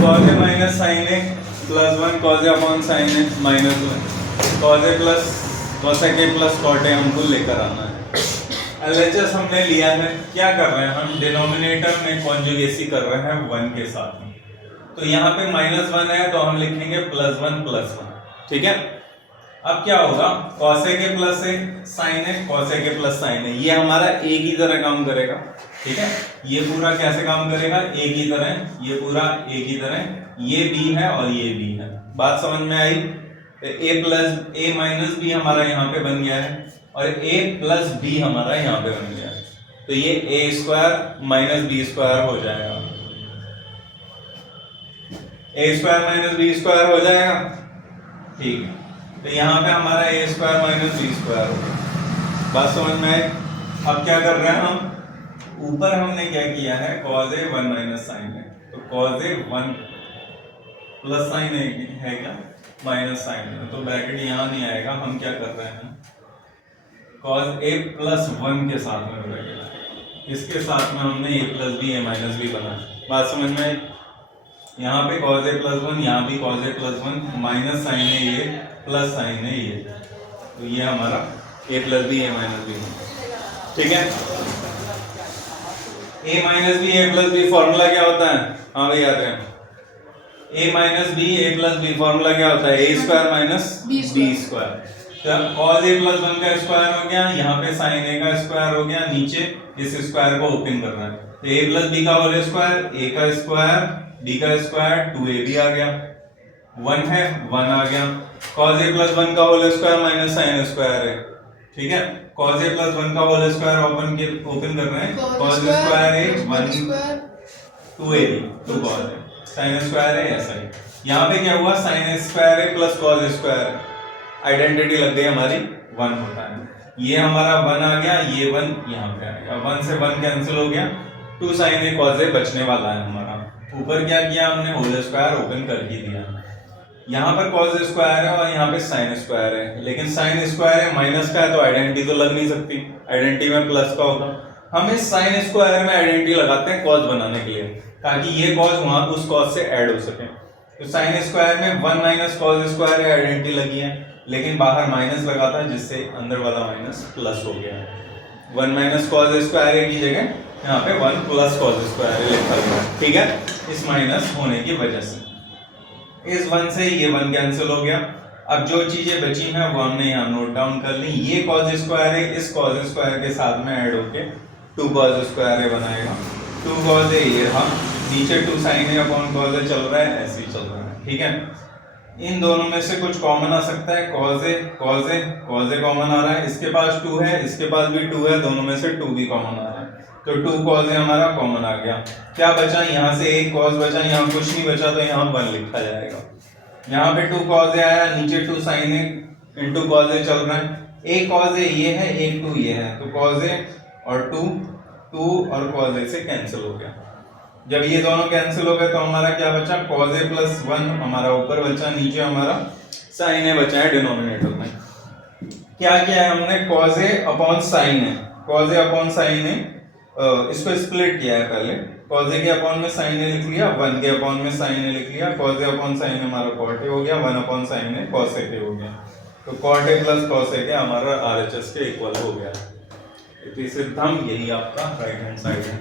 Cause A minus sine A plus 1 cos A upon sine A minus 1 cos A plus cosec A plus cot A हमको लेकर आना है। LHS हमने लिया है, क्या कर रहे हैं हम, डिनोमिनेटर में कॉन्जुगेसी कर रहे हैं 1 के साथ में। तो यहाँ पे -1 है तो हम लिखेंगे +1 +1, ठीक है। अब क्या होगा, cosec A plus A sine A, cosec A plus sine A, ये हमारा ए की तरह काम करेगा, ठीक है। ये पूरा कैसे काम करेगा, ए की तरह, ये पूरा ए की तरह, ये बी है और ये बी है। बात समझ में आई। ए प्लस ए माइनस बी हमारा यहाँ पे बन गया है और ए प्लस बी हमारा यहाँ पे बन गया है। तो ये ए स्क्वायर माइनस बी स्क्वायर हो जाएगा, ए स्क्वायर माइनस बी स्क्वायर हो जाएगा, ठीक है। तो यहाँ पे हमारा ए स्क्वायर माइनस बी स्क्वायर होगा। बात समझ में आए। अब क्या कर रहे हैं हम, ऊपर हमने क्या किया है, cos ए 1 माइनस साइन ए, तो cos ए 1 प्लस साइन ए है क्या, माइनस साइन ए, तो ब्रैकेट यहाँ नहीं आएगा। हम क्या कर रहे हैं, cos ए प्लस 1 के साथ में ब्रैकेट, इसके साथ में हमने ए प्लस बी ए माइनस बी बनाया। बात समझ में आई। यहाँ पे cos ए प्लस 1, यहाँ भी cos A plus 1, minus sine A ये प्लस साइन ए ये, तो ये हमारा ए प्लस बी ए माइनस बी, ठीक है। ए माइनस बी ए प्लस बी फॉर्मूला क्या होता है, हाँ भाई याद रखें, ए माइनस बी ए प्लस बी फॉर्मूला क्या होता है, ए स्क्वायर माइनस बी स्क्वायर। तो cos ए प्लस 1 का स्क्वायर हो गया, यहाँ पे साइन ए का स्क्वायर हो गया, नीचे इस स्क्वायर को ओपन करना है, तो ए प्लस बी का होल स्क्वायर, ए का स्क्वायर बी का स्क्वायर, 2ab आ गया, 1 है 1 आ गया। cos ए प्लस 1 का whole square minus sine square है, ठीक है। cos ए प्लस 1 का होल स्क्वायर ओपन कर रहे हैं, cos स्क्वायर है 1 2ab 2 cos है, साइन स्क्वायर है ऐसा ही। यहाँ पे क्या हुआ, साइन स्क्वायर है प्लस cos स्क्वायर, आइडेंटिटी लग गई हमारी, 1 होता है। ये हमारा 1 आ गया, ये 1 यहाँ पे आ गया, 1 से 1 कैंसिल हो गया, 2 साइन ए cos ए बचने वाला है हमारा। ऊपर क्या किया हमने, होल स्क्वायर ओपन कर ही दिया। यहाँ पर cos स्क्वायर है और यहाँ पे साइन स्क्वायर है, लेकिन साइन स्क्वायर है माइनस का है तो आइडेंटिटी तो लग नहीं सकती, आइडेंटिटी में प्लस का होगा। हम इस साइन स्क्वायर में आइडेंटिटी लगाते हैं cos बनाने के लिए, ताकि ये cos वहां उस cos से ऐड हो सके। तो साइन स्क्वायर में 1 माइनस cos स्क्वायर है, आइडेंटिटी लगी है, लेकिन बाहर माइनस लगा था जिससे अंदर वाला माइनस प्लस हो गया है। 1 माइनस cos स्क्वायर की जगह यहाँ पे 1 प्लस cos स्क्वायर लिखा गया, ठीक है, इस माइनस होने की वजह से। इस 1 से ये 1 कैंसिल हो गया। अब जो चीजें बची हैं वो हमने यहाँ नोट डाउन कर ली। ये cos स्क्वायर है इस cos स्क्वायर के साथ में ऐड होके 2 cos स्क्वायर है बनाएगा, 2 cos ए ये रहा, नीचे 2 sin ए अपॉन cos ए चल रहा है, ऐसे ही चल रहा है, ठीक है। इन दोनों में से कुछ कॉमन आ सकता है, cos ए कॉमन आ रहा है, इसके पास 2 है, इसके पास भी 2 है, दोनों में से 2 भी कॉमन आ रहा है, तो 2 cos ए हमारा कॉमन आ गया। क्या बचा, यहाँ से एक cos बचा, यहाँ कुछ नहीं बचा, तो यहाँ 1 लिखा जाएगा। यहाँ पे 2 cos ए आया, नीचे 2 sin ए इंटू cos ए चल रहा है, एक cos ए ये है, एक 2 ये है, तो cos ए और 2 और cos ए से कैंसिल हो गया। जब ये दोनों कैंसिल हो गए तो हमारा क्या बचा, cos ए प्लस 1 हमारा ऊपर बचा, नीचे हमारा sin ए बचा है डिनोमिनेटर में। क्या किया है हमने, cos ए अपॉन sin ए, cos ए अपॉन sin ए, इसको स्प्लिट किया है पहले, cos ए के अपॉन में sin ए लिख लिया, 1 के अपॉन में sin ए लिख लिया, cos ए अपॉन sin ए हमारा cot ए हो गया, 1 अपॉन sin ए cos ए हो गया, तो cot ए प्लस cos ए के हमारा RHS के इक्वल हो गया। इसी सिद्धम यही आपका राइट हैंड साइड है।